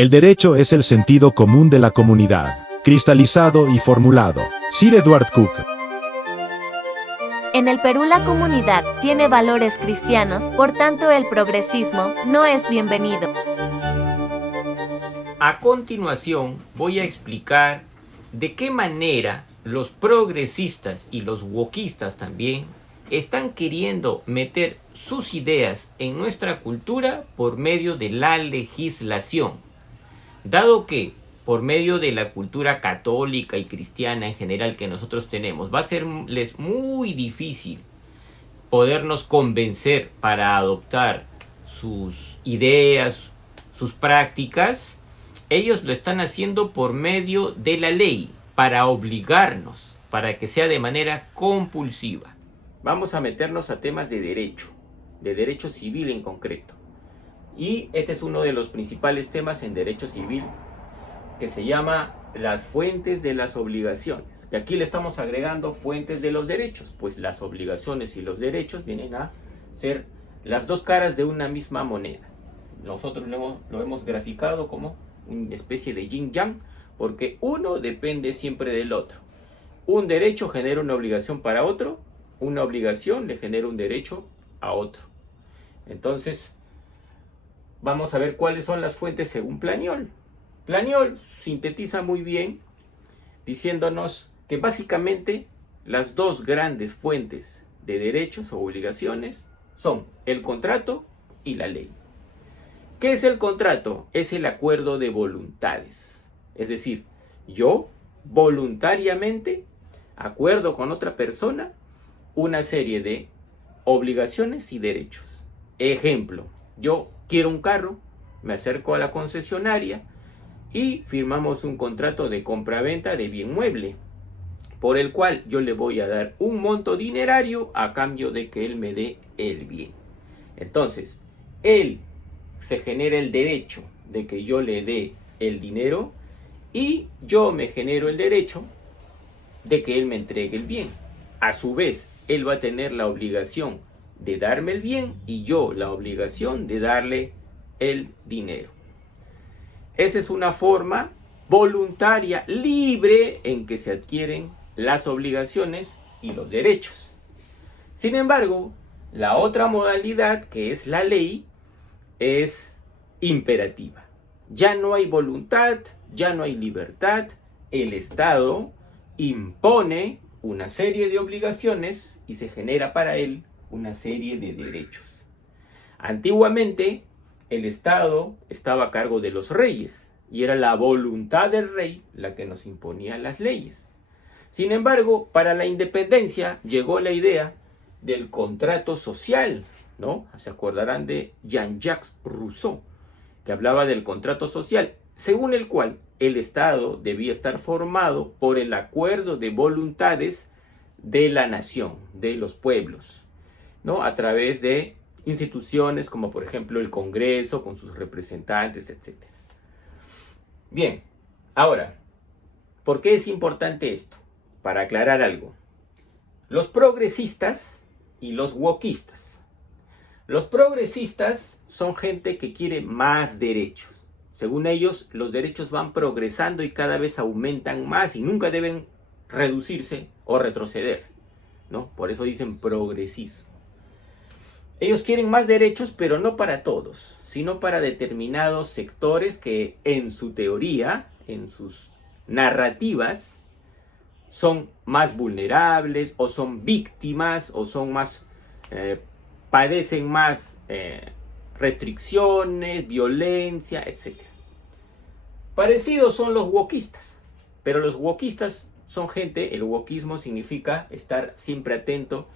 El derecho es el sentido común de la comunidad, cristalizado y formulado. Sir Edward Cook. En el Perú la comunidad tiene valores cristianos, por tanto el progresismo no es bienvenido. A continuación voy a explicar de qué manera los progresistas y los wokistas también están queriendo meter sus ideas en nuestra cultura por medio de la legislación. Dado que por medio de la cultura católica y cristiana en general que nosotros tenemos, va a serles muy difícil podernos convencer para adoptar sus ideas, sus prácticas. Ellos lo están haciendo por medio de la ley, para obligarnos, para que sea de manera compulsiva. Vamos a meternos a temas de derecho civil en concreto. Y este es uno de los principales temas en derecho civil, que se llama las fuentes de las obligaciones. Y aquí le estamos agregando fuentes de los derechos, pues las obligaciones y los derechos vienen a ser las dos caras de una misma moneda. Nosotros lo hemos graficado como una especie de yin-yang, porque uno depende siempre del otro. Un derecho genera una obligación para otro, una obligación le genera un derecho a otro. Entonces, vamos a ver cuáles son las fuentes según Planiol. Planiol sintetiza muy bien diciéndonos que básicamente las dos grandes fuentes de derechos o obligaciones son el contrato y la ley. ¿Qué es el contrato? Es el acuerdo de voluntades. Es decir, yo voluntariamente acuerdo con otra persona una serie de obligaciones y derechos. Ejemplo, yo quiero un carro, me acerco a la concesionaria y firmamos un contrato de compra-venta de bien mueble, por el cual yo le voy a dar un monto dinerario a cambio de que él me dé el bien. Entonces, él se genera el derecho de que yo le dé el dinero y yo me genero el derecho de que él me entregue el bien. A su vez, él va a tener la obligación de darme el bien y yo la obligación de darle el dinero. Esa es una forma voluntaria, libre, en que se adquieren las obligaciones y los derechos. Sin embargo, la otra modalidad, que es la ley, es imperativa. Ya no hay voluntad, ya no hay libertad. El Estado impone una serie de obligaciones y se genera para él una serie de derechos. Antiguamente, el Estado estaba a cargo de los reyes y era la voluntad del rey la que nos imponía las leyes. Sin embargo, para la independencia llegó la idea del contrato social, ¿no? Se acordarán de Jean-Jacques Rousseau, que hablaba del contrato social, según el cual el Estado debía estar formado por el acuerdo de voluntades de la nación, de los pueblos, ¿no? A través de instituciones como por ejemplo el Congreso con sus representantes, etc. Bien, ahora, ¿por qué es importante esto? Para aclarar algo. Los progresistas y los wokistas. Los progresistas son gente que quiere más derechos. Según ellos, los derechos van progresando y cada vez aumentan más y nunca deben reducirse o retroceder, ¿no? Por eso dicen progresismo. Ellos quieren más derechos, pero no para todos, sino para determinados sectores que en su teoría, en sus narrativas, son más vulnerables o son víctimas o son más, padecen más restricciones, violencia, etc. Parecidos son los wokistas, pero los wokistas son gente, el wokismo significa estar siempre atento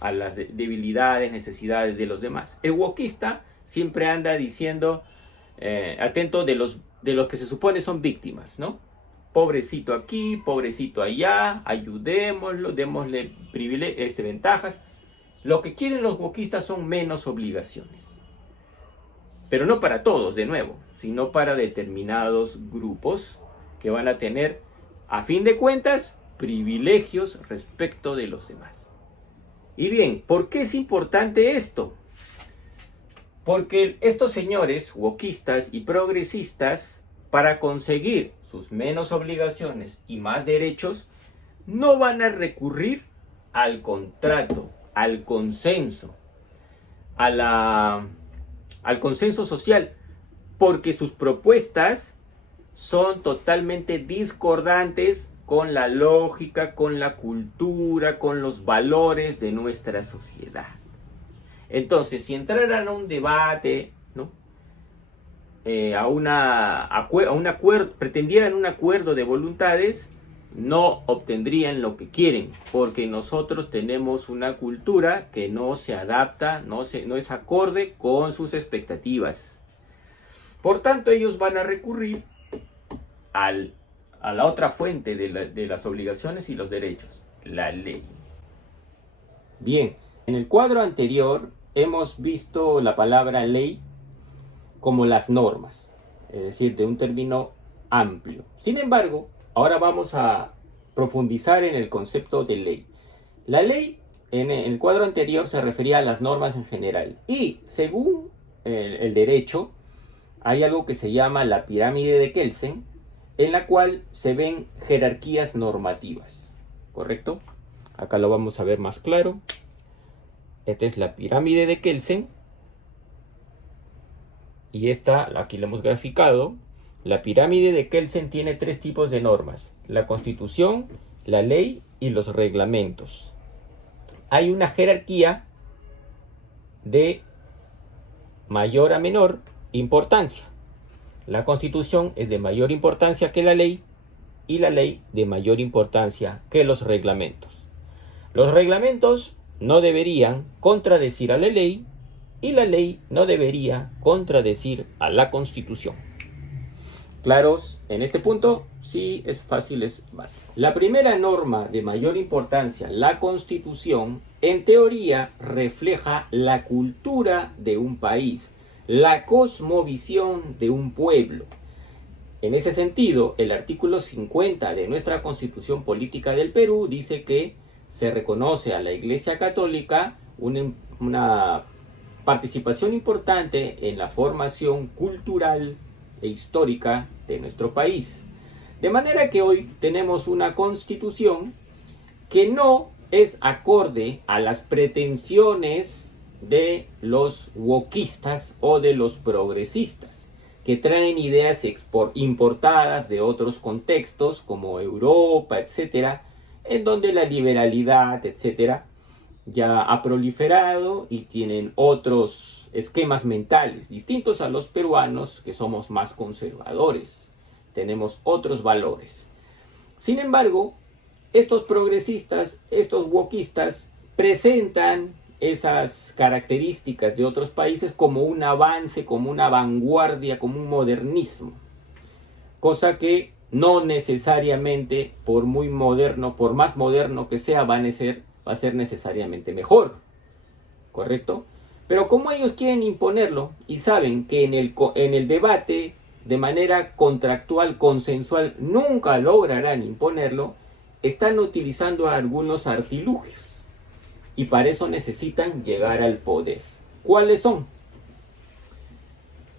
a las debilidades, necesidades de los demás. El wokista siempre anda diciendo, atento de los que se supone son víctimas, ¿no? Pobrecito aquí, pobrecito allá, ayudémoslo, démosle ventajas. Lo que quieren los wokistas son menos obligaciones. Pero no para todos, de nuevo, sino para determinados grupos que van a tener, a fin de cuentas, privilegios respecto de los demás. Y bien, ¿por qué es importante esto? Porque estos señores wokistas y progresistas para conseguir sus menos obligaciones y más derechos, no van a recurrir al contrato, al consenso, al consenso social, porque sus propuestas son totalmente discordantes con la lógica, con la cultura, con los valores de nuestra sociedad. Entonces, si entraran a un debate, ¿no? Pretendieran un acuerdo de voluntades, no obtendrían lo que quieren, porque nosotros tenemos una cultura que no se adapta, no es acorde con sus expectativas. Por tanto, ellos van a recurrir a la otra fuente de las obligaciones y los derechos, la ley. Bien, en el cuadro anterior hemos visto la palabra ley como las normas, es decir, de un término amplio. Sin embargo, ahora vamos a profundizar en el concepto de ley. La ley en el cuadro anterior se refería a las normas en general, y según el derecho hay algo que se llama la pirámide de Kelsen, en la cual se ven jerarquías normativas, ¿correcto? Acá lo vamos a ver más claro. Esta es la pirámide de Kelsen, y esta, aquí la hemos graficado. La pirámide de Kelsen tiene tres tipos de normas: la Constitución, la ley y los reglamentos. Hay una jerarquía de mayor a menor importancia. La Constitución es de mayor importancia que la ley, y la ley de mayor importancia que los reglamentos. Los reglamentos no deberían contradecir a la ley, y la ley no debería contradecir a la Constitución. ¿Claros en este punto? Sí, es fácil, es básico. La primera norma de mayor importancia, la Constitución, en teoría refleja la cultura de un país, la cosmovisión de un pueblo. En ese sentido, el artículo 50 de nuestra Constitución Política del Perú dice que se reconoce a la Iglesia Católica una participación importante en la formación cultural e histórica de nuestro país. De manera que hoy tenemos una Constitución que no es acorde a las pretensiones de los wokistas o de los progresistas, que traen ideas importadas de otros contextos como Europa, etcétera, en donde la liberalidad, etcétera, ya ha proliferado y tienen otros esquemas mentales distintos a los peruanos, que somos más conservadores, tenemos otros valores. Sin embargo, estos progresistas, estos wokistas, presentan esas características de otros países como un avance, como una vanguardia, como un modernismo, cosa que no necesariamente, por muy moderno, por más moderno que sea, va a ser necesariamente mejor, ¿correcto? Pero como ellos quieren imponerlo y saben que en el debate de manera contractual, consensual, nunca lograrán imponerlo, están utilizando algunos artilugios, y para eso necesitan llegar al poder. ¿Cuáles son?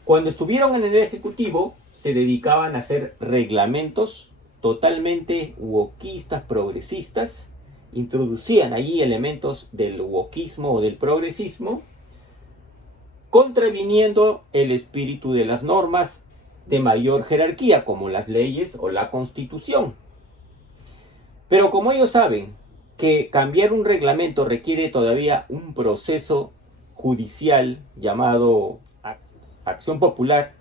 Cuando estuvieron en el Ejecutivo, se dedicaban a hacer reglamentos totalmente wokistas, progresistas, introducían allí elementos del wokismo o del progresismo, contraviniendo el espíritu de las normas de mayor jerarquía, como las leyes o la Constitución. Pero como ellos saben que cambiar un reglamento requiere todavía un proceso judicial llamado acción popular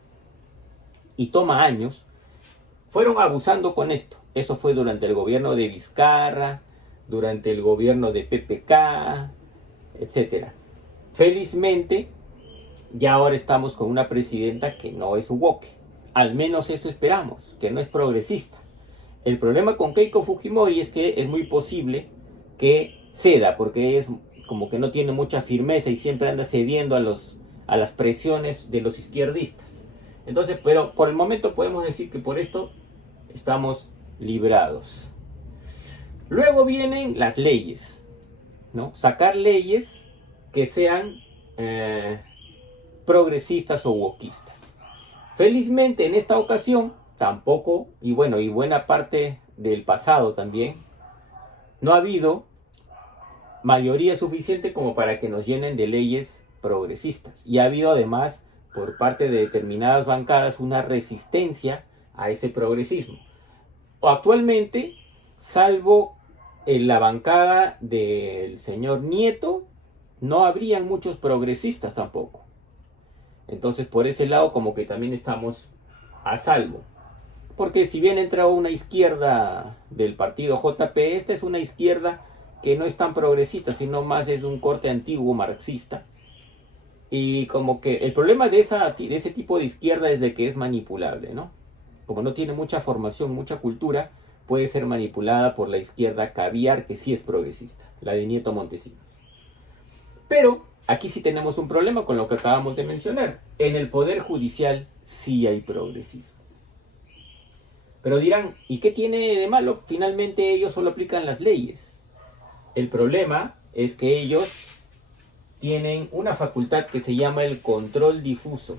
y toma años, fueron abusando con esto. Eso fue durante el gobierno de Vizcarra, durante el gobierno de PPK, etc. Felizmente, ya ahora estamos con una presidenta que no es woke. Al menos eso esperamos, que no es progresista. El problema con Keiko Fujimori es que es muy posible que ceda, porque es como que no tiene mucha firmeza y siempre anda cediendo a las presiones de los izquierdistas. Entonces, pero por el momento podemos decir que por esto estamos librados. Luego vienen las leyes, ¿no? Sacar leyes que sean progresistas o wokistas. Felizmente en esta ocasión tampoco, y bueno, y buena parte del pasado también, no ha habido mayoría suficiente como para que nos llenen de leyes progresistas. Y ha habido además, por parte de determinadas bancadas, una resistencia a ese progresismo. Actualmente, salvo en la bancada del señor Nieto, no habrían muchos progresistas tampoco. Entonces, por ese lado, como que también estamos a salvo. Porque si bien entra una izquierda del partido JP, esta es una izquierda que no es tan progresista, sino más es un corte antiguo marxista. Y como que el problema de ese tipo de izquierda es de que es manipulable, ¿no? Como no tiene mucha formación, mucha cultura, puede ser manipulada por la izquierda caviar, que sí es progresista, la de Nieto Montesinos. Pero aquí sí tenemos un problema con lo que acabamos de mencionar. En el Poder Judicial sí hay progresismo. Pero dirán, ¿y qué tiene de malo? Finalmente ellos solo aplican las leyes. El problema es que ellos tienen una facultad que se llama el control difuso,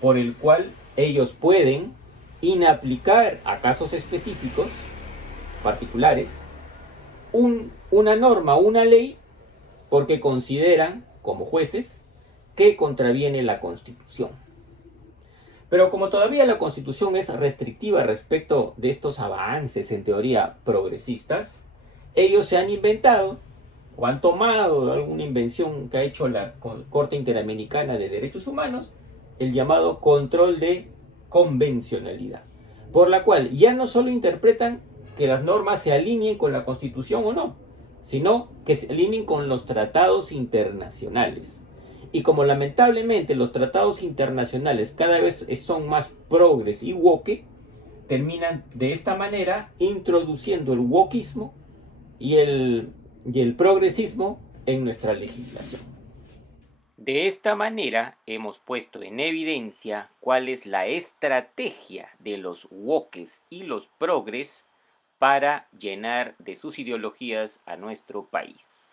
por el cual ellos pueden inaplicar a casos específicos, particulares, una norma, una ley, porque consideran, como jueces, que contraviene la Constitución. Pero como todavía la Constitución es restrictiva respecto de estos avances, en teoría, progresistas, ellos se han inventado o han tomado alguna invención que ha hecho la Corte Interamericana de Derechos Humanos, el llamado control de convencionalidad, por la cual ya no solo interpretan que las normas se alineen con la Constitución o no, sino que se alineen con los tratados internacionales. Y como lamentablemente los tratados internacionales cada vez son más progres y woke, terminan de esta manera introduciendo el wokismo y el progresismo en nuestra legislación. De esta manera hemos puesto en evidencia cuál es la estrategia de los wokes y los progres para llenar de sus ideologías a nuestro país.